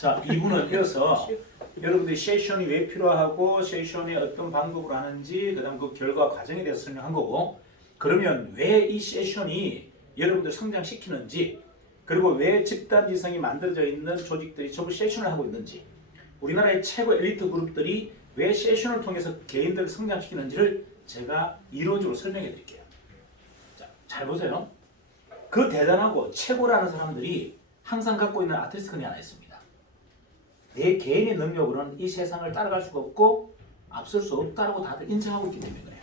자, 2부는 이어서 여러분들이 세션이 왜 필요하고 세션이 어떤 방법으로 하는지 그다음 그 결과 과정에 대해서 설명한 거고 그러면 왜 이 세션이 여러분들 성장시키는지 그리고 왜 집단 지성이 만들어져 있는 조직들이 전부 세션을 하고 있는지 우리나라의 최고 엘리트 그룹들이 왜 세션을 통해서 개인들을 성장시키는지를 제가 이론적으로 설명해 드릴게요. 자, 잘 보세요. 그 대단하고 최고라는 사람들이 항상 갖고 있는 아티스트건이 하나 있습니다. 내 개인의 능력으로는 이 세상을 따라갈 수가 없고 앞설 수 없다라고 다들 인정하고 있기 때문에 그래요.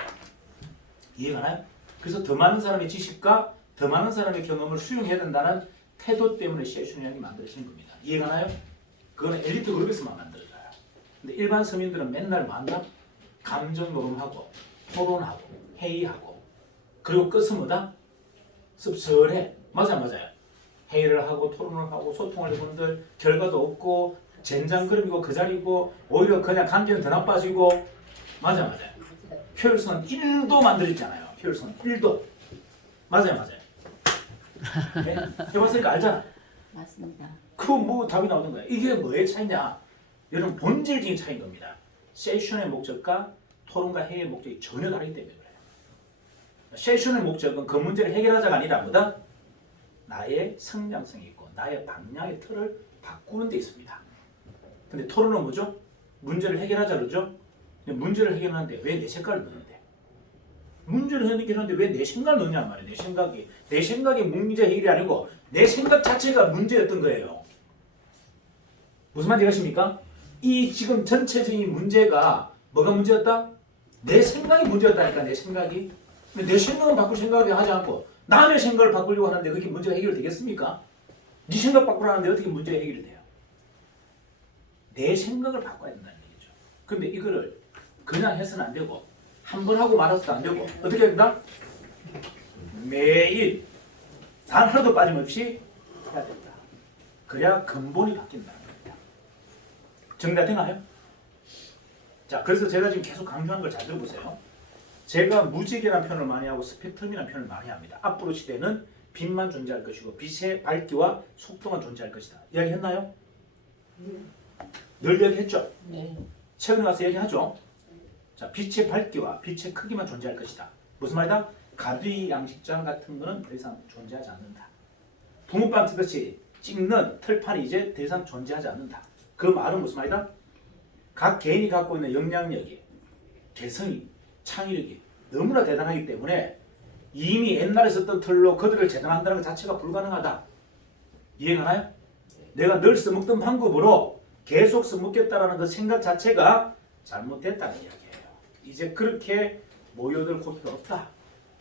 이해가 나요? 그래서 더 많은 사람의 지식과 더 많은 사람의 경험을 수용해야 된다는 태도 때문에 세션형이 만들어진 겁니다. 이해가 나요? 그거는 엘리트 그룹에서만 만들어져요. 근데 일반 서민들은 맨날 만나 감정 노름하고 토론하고 회의하고 그리고 끝은 뭐다? 씁쓸해. 맞아 맞아요. 회의를 하고 토론을 하고 소통을 해본들 결과도 없고 젠장그룹이고 그 자리고 오히려 그냥 감정이 더 나빠지고 맞아 맞아요. 효율성 1도 만들었잖아요. 효율성 1도. 맞아요 맞아요. 네? 해봤으니까 알잖아. 맞습니다. 그 뭐 답이 나오는 거야. 이게 뭐의 차이냐? 여러분 본질적인 차이인 겁니다. 세션의 목적과 토론과 회의의 목적이 전혀 다르기 때문에 그래요. 세션의 목적은 그 문제를 해결하자가 아니라 뭐다? 나의 성장성이 있고 나의 방향의 틀을 바꾸는 데 있습니다. 근데 토론은 뭐죠? 문제를 해결하자 그러죠? 문제를 해결하는데 왜 내 색깔을 넣는데? 문제를 해결하는데 왜 내 생각을 넣느냐 말이에요. 내 생각이. 내 생각이 문제 해결이 아니고 내 생각 자체가 문제였던 거예요. 무슨 말인지 아십니까? 이 지금 전체적인 문제가 뭐가 문제였다? 내 생각이 문제였다니까 내 생각이. 내 생각은 바꿀 생각이 하지 않고 남의 생각을 바꾸려고 하는데 그게 문제가 해결되겠습니까? 네 생각 바꾸라는데 어떻게 문제가 해결이 돼요? 내 생각을 바꿔야 된다는 얘기죠. 근데 이거를 그냥 해서는 안 되고 한 번 하고 말아서도 안 되고 어떻게 해야 된다? 매일 단 하나도 빠짐없이 해야 된다. 그래야 근본이 바뀐다는 겁니다. 정리가 되나요? 자, 그래서 제가 지금 계속 강조하는 걸 잘 들어보세요. 제가 무지개라는 표현을 많이 하고 스펙트럼이라는 표현을 많이 합니다. 앞으로 시대는 빛만 존재할 것이고 빛의 밝기와 속도만 존재할 것이다. 이야기했나요? 늘 얘기했죠. 네. 최근에 가서 얘기하죠. 자, 빛의 밝기와 빛의 크기만 존재할 것이다. 무슨 말이다? 가두리 양식장 같은 거는 더 이상 존재하지 않는다. 붕어빵 치듯이 찍는 틀판이 이제 더 이상 존재하지 않는다. 그 말은 무슨 말이다? 각 개인이 갖고 있는 영향력이, 개성이, 창의력이 너무나 대단하기 때문에 이미 옛날에 썼던 틀로 그들을 재단한다는 것 자체가 불가능하다. 이해가나요? 내가 늘 써먹던 방법으로 계속 써먹겠다라는 그 생각 자체가 잘못됐다는 이야기예요. 이제 그렇게 모여들 고기가 없다.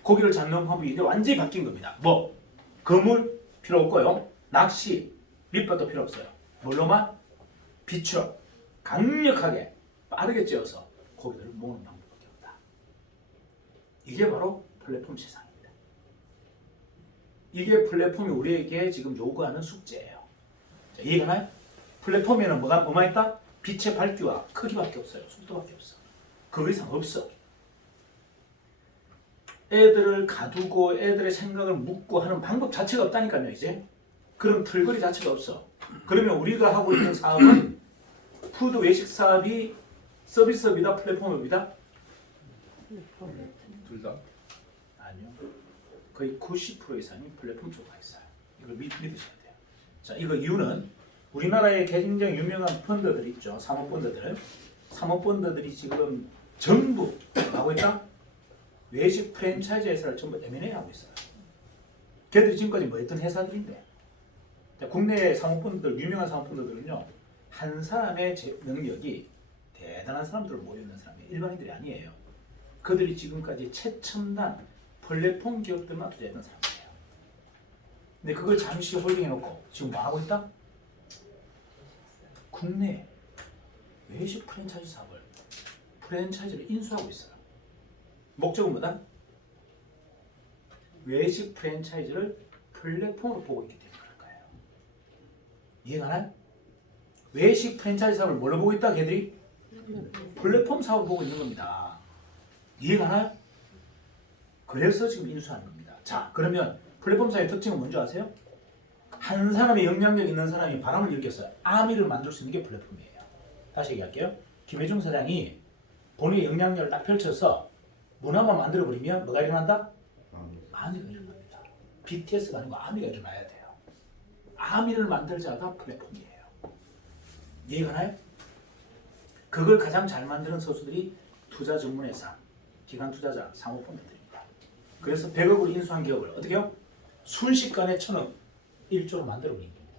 고기를 잡는 방법이 이제 완전히 바뀐 겁니다. 뭐? 그물 필요 없고요. 낚시, 밑밥도 필요 없어요. 뭘로만? 비추, 강력하게 빠르게 찌어서 고기를 모으는 방법밖에 없다. 이게 바로 플랫폼 세상입니다. 이게 플랫폼이 우리에게 지금 요구하는 숙제예요. 자, 이해가나요? 플랫폼에는 뭐가 뭐만 있다? 빛의 밝기와 크기밖에 없어요. 속도밖에 없어. 그 이상 없어. 애들을 가두고 애들의 생각을 묻고 하는 방법 자체가 없다니까요. 이제 그런 틀거리 자체가 없어. 그러면 우리가 하고 있는 사업은 푸드 외식 사업이 서비스업이다 플랫폼업이다? 둘 다. 아니요. 거의 90% 이상이 플랫폼 쪽으로 가 있어요. 이걸 믿, 믿으셔야 돼요. 자, 이거 이유는 우리나라에 굉장히 유명한 펀드들 있죠. 사모펀드들. 사모펀드들이 지금 전부 하고 있다? 외식 프랜차이즈 회사를 전부 M&A 하고 있어요. 걔들이 지금까지 뭐 했던 회사들인데. 자, 국내 사모펀드들, 유명한 사모펀드들은요. 한 사람의 제- 능력이 대단한 사람들을 모여있는 사람이 일반인들이 아니에요. 그들이 지금까지 최첨단 플랫폼 기업들만 투자했던 사람들이에요. 근데 그걸 잠시 홀딩해놓고 지금 뭐 하고 있다? 국내 외식 프랜차이즈 사업을 프랜차이즈를 인수하고 있어요. 목적은 뭐다? 외식 프랜차이즈를 플랫폼으로 보고 있기 그럴 거예요. 이해가 나요? 외식 프랜차이즈 사업을 뭘로 보고 있다? 걔들이 플랫폼 사업을 보고 있는 겁니다. 이해가 나요? 그래서 지금 인수하는 겁니다. 자, 그러면 플랫폼 사의 특징은 뭔지 아세요? 한 사람의 영향력 있는 사람이 바람을 일으켰어요. 아미를 만들 수 있는 게 플랫폼이에요. 다시 얘기할게요. 김혜중 사장이 본인의 영향력을 딱 펼쳐서 문화만 만들어버리면 뭐가 일어난다? 아미가 일어납니다. BTS가 아니고 아미가 일어나야 돼요. 아미를 만들 자가 플랫폼이에요. 이해가 나요? 그걸 가장 잘 만드는 서수들이 투자 전문회사, 기관 투자자, 사모펀드들입니다. 그래서 100억을 인수한 기업을 어떻게 해요? 순식간에 천억 1조로 만들어 버린 겁니다.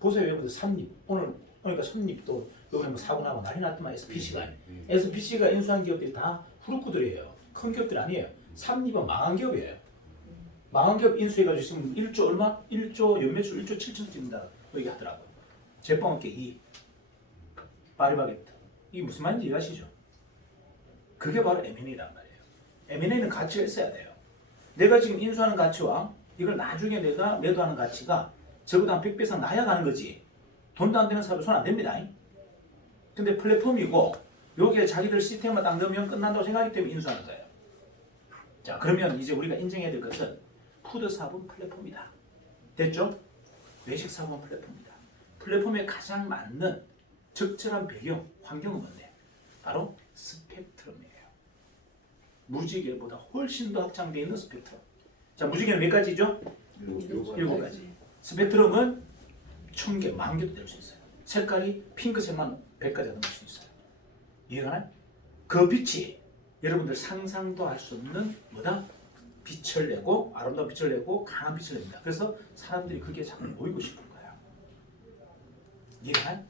보세요 여러분들 삼립 오늘 그러니까 삼립도 여기 뭐 사고 나고 난리 났더만 SPC가 SPC가 인수한 기업들이 다 후루꾸들이에요. 큰 기업들 아니에요. 삼립은 망한 기업이에요. 망한 기업 인수해가지고 지금 1조 얼마? 1조 연매출 1조 7천 찍는다 얘기하더라고. 제빵업계 2 파리바게트 이게 무슨 말인지 이해하시죠? 그게 바로 M&A란 말이에요. M&A는 가치가 있어야 돼요. 내가 지금 인수하는 가치와 이걸 나중에 내가 매도하는 가치가 저보다 한 100배 이상 나야 가는 거지. 돈도 안 되는 사업에 손 안 됩니다. 근데 플랫폼이고 여기에 자기들 시스템을 딱 넣으면 끝난다고 생각하기 때문에 인수하는 거예요. 자 그러면 이제 우리가 인정해야 될 것은 푸드 사업은 플랫폼이다. 됐죠? 외식 사업은 플랫폼이다. 플랫폼에 가장 맞는 적절한 배경, 환경은 뭔데? 바로 스펙트럼이에요. 무지개보다 훨씬 더 확장되어 있는 스펙트럼. 자, 무지개는 몇 가지죠? 일곱 가지. 스펙트럼은 천 개, 만 개도 될 수 있어요. 색깔이 핑크색만 백 가지가 넘을 수 있어요. 이해가 나요? 그 빛이 여러분들 상상도 할 수 없는 뭐다? 빛을 내고 아름다운 빛을 내고 강한 빛을 냅니다. 그래서 사람들이 그게 자꾸 모이고 싶은 거예요. 이해가 나요?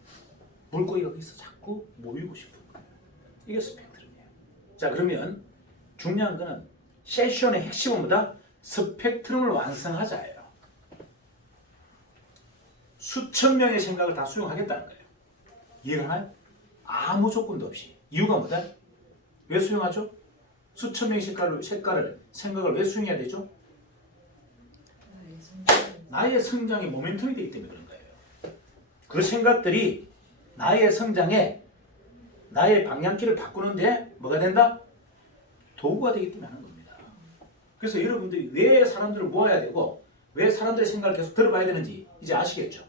물고기가 거기서 자꾸 모이고 싶은 거예요. 이게 스펙트럼이에요. 자 그러면 중요한 거는 세션의 핵심은 뭐다? 스펙트럼을 완성하자예요. 수천 명의 생각을 다 수용하겠다는 거예요. 이해가 나요? 아무 조건도 없이. 이유가 뭐다? 왜 수용하죠? 수천 명의 색깔을, 색깔을, 생각을 왜 수용해야 되죠? 나의 성장의 모멘텀이 되기 때문에 그런 거예요. 그 생각들이 나의 성장에 나의 방향키를 바꾸는데 뭐가 된다? 도구가 되기 때문에 하는 겁니다. 그래서 여러분들이 왜 사람들을 모아야 되고 왜 사람들의 생각을 계속 들어봐야 되는지 이제 아시겠죠?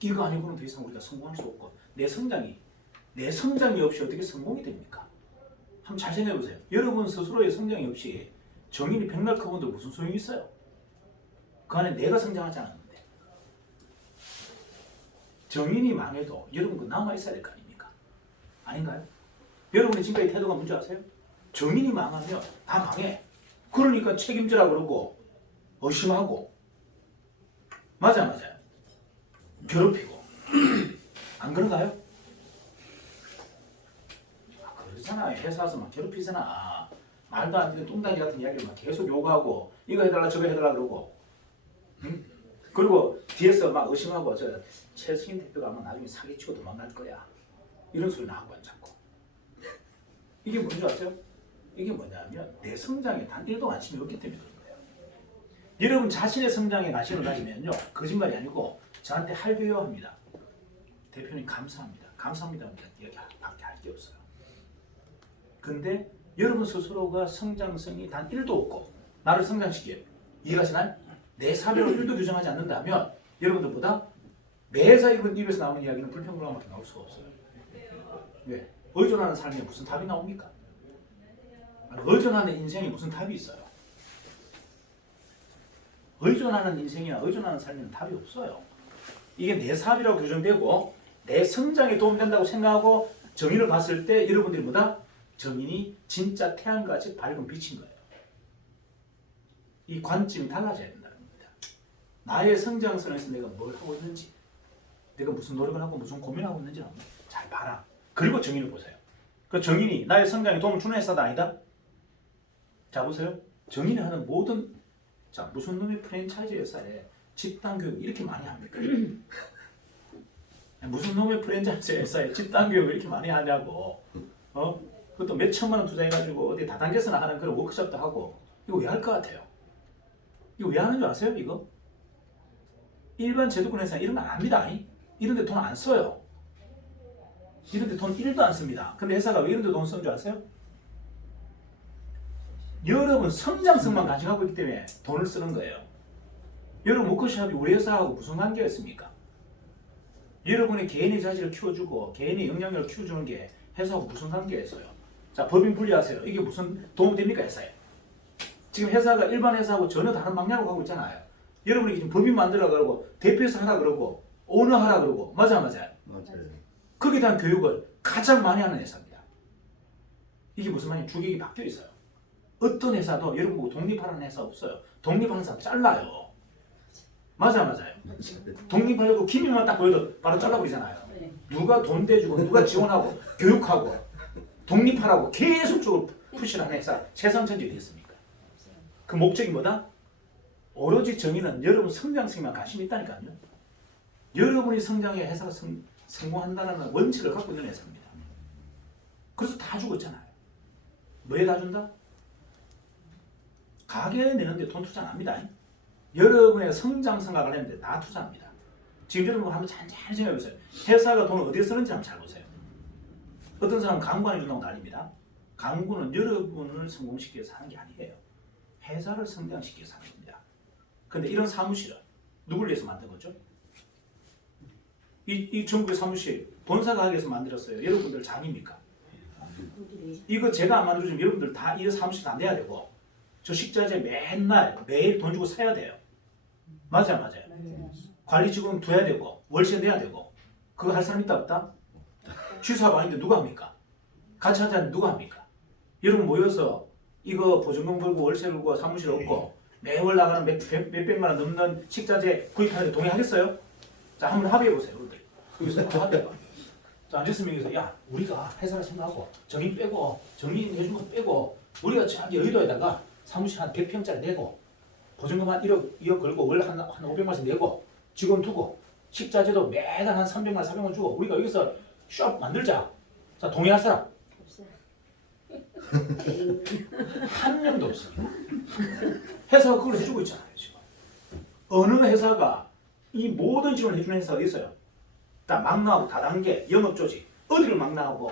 이거 아니고는 더 이상 우리가 성공할 수 없고 내 성장이 내 성장이 없이 어떻게 성공이 됩니까? 한번 잘 생각해 보세요. 여러분 스스로의 성장이 없이 정인이 백날 커본들 무슨 소용이 있어요? 그 안에 내가 성장하지 않았는데 정인이 망해도 여러분 그 남아 있어야 될 거 아닙니까? 아닌가요? 여러분의 지금까지 태도가 문제 아세요? 정인이 망하면 다 망해. 그러니까 책임지라 그러고 의심하고 맞아 맞아요. 괴롭히고 안 그런가요? 아, 그러잖아요. 회사에서 막 괴롭히잖아. 말도 안 되는 뚱딴지 같은 이야기를 막 계속 요구하고 이거 해달라 저거 해달라 그러고 응? 그리고 뒤에서 막 의심하고 저 최승인 대표가 아마 나중에 사기치고 도망갈 거야 이런 소리 나하고 앉았고 이게 뭔지 아세요? 이게 뭐냐면 내 성장에 단 1도 관심이 없기 때문에. 여러분 자신의 성장에 관심을 가지면요 거짓말이 아니고 저한테 할배요 합니다. 대표님 감사합니다. 감사합니다. 이야기밖에 할 게 없어요. 근데 여러분 스스로가 성장성이 단 1도 없고 나를 성장시켜요. 이해가시나요? 내 사료로 1도 규정하지 않는다면 여러분들보다 매사 입은 입에서 나오는 이야기는 불평불만밖에 나올 수가 없어요. 왜? 의존하는 삶에 무슨 답이 나옵니까? 의존하는 인생에 무슨 답이 있어요? 의존하는 인생이나 의존하는 삶에는 답이 없어요. 이게 내 사업이라고 규정되고 내 성장에 도움된다고 생각하고 정의를 봤을 때 여러분들이 뭐다? 정인이 진짜 태양같이 밝은 빛인 거예요. 이 관점이 달라져야 된다는 겁니다. 나의 성장선에서 내가 뭘 하고 있는지, 내가 무슨 노력을 하고 무슨 고민하고 있는지 잘 봐라. 그리고 정인을 보세요. 그 정인이 나의 성장에 도움을 주는 회사다 아니다? 자 보세요. 정인이 하는 모든 자 무슨 놈의 프랜차이즈 회사에 집단 교육 이렇게 많이 합니까? 무슨 놈의 프랜차이즈 회사에 집단 교육 이렇게 많이 하냐고. 어? 그것도 몇 천만 원 투자해가지고 어디 다단계서나 하는 그런 워크숍도 하고 이거 왜 할 것 같아요? 이거 왜 하는 줄 아세요? 이거? 일반 제도권 회사 이런 거안 합니다. 이런 데 돈 안 써요. 이런 데 돈 1도 안 씁니다. 근데 회사가 왜 이런 데 돈 쓰는 줄 아세요? 여러분 성장성만 가져가고 있기 때문에 돈을 쓰는 거예요. 여러분 워크숍이 우리 회사하고 무슨 관계가 있습니까? 여러분의 개인의 자질을 키워주고 개인의 영향력을 키워주는 게 회사하고 무슨 관계가 있어요? 자 법인 분리하세요. 이게 무슨 도움 됩니까 회사에? 지금 회사가 일반 회사하고 전혀 다른 방향으로 가고 있잖아요. 여러분이 지금 법인 만들어 그러고 대표에서 하라 그러고 오너 하라 그러고 맞아 맞아요. 맞아요. 거기에 대한 교육을 가장 많이 하는 회사입니다. 이게 무슨 말이냐 주객이 바뀌어 있어요. 어떤 회사도 여러분 보고 독립하라는 회사 없어요. 독립하는 사람 잘라요. 맞아 맞아요. 독립하려고 기밀만 딱 보여도 바로 잘라버리잖아요. 네. 누가 돈 대주고 누가 지원하고 교육하고 독립하라고 계속적으로 푸시하는 회사 최상천지 됐습니까? 그 목적이 뭐다? 오로지 정의는 여러분 성장성에만 관심이 있다니까요. 여러분이 성장해 회사가 성, 성공한다는 원칙을 갖고 있는 회사입니다. 그래서 다 주고 있잖아요. 뭐에 다 준다? 가게 내는데 돈 투자 안 합니다. 여러분의 성장성과 관련된 다 투자합니다. 지금 여러분 한번 잔잔히 생각해 보세요. 회사가 돈을 어디에 쓰는지 한번 잘 보세요. 어떤 사람은 강구안에 준다고 난립니다. 강구는 여러분을 성공시키기 위해서 하는 게 아니에요. 회사를 성장시키기 위해서 하는 겁니다. 근데 이런 사무실은 누굴 위해서 만든 거죠? 이, 이 전국의 사무실 본사가 하기 위해서 만들었어요. 여러분들 자기입니까? 분들이 이거 제가 안 만들어주면 여러분들 다 이 사무실 다 내야 되고 저 식자재 맨날 매일 돈 주고 사야 돼요. 맞아요, 맞아요. 맞아요. 관리 직원 둬야 되고 월세 내야 되고 그거 할 사람 있다 없다? 취사가 아닌데 누가 합니까? 같이 하자는 누가 합니까? 여러분 모여서 이거 보증금 벌고 월세 벌고 사무실 없고 매월 나가는 몇, 백- 몇백만 원 넘는 식자재 구입하는데 동의하겠어요? 자 한번 합의해 보세요 여러분들 여기서 합의해봐 자 앉았으면 여기서 야 우리가 회사를 생각하고 정인 빼고 정인 해준 거 빼고 우리가 저기 여의도에다가 사무실 한 100평짜리 내고 보증금 한 1억, 2억 걸고 월 한 한 500만원씩 내고 직원 두고 식자재도 매달 한 300만, 400만 주고 우리가 여기서 숍 만들자. 자 동의할 사람. 한 명도 없습니다. 회사가 그걸 해주고 있잖아요 지금. 어느 회사가 이 모든 지원을 해주는 회사가 있어요. 다 막나하고 다단계 영업 조직 어디를 막나하고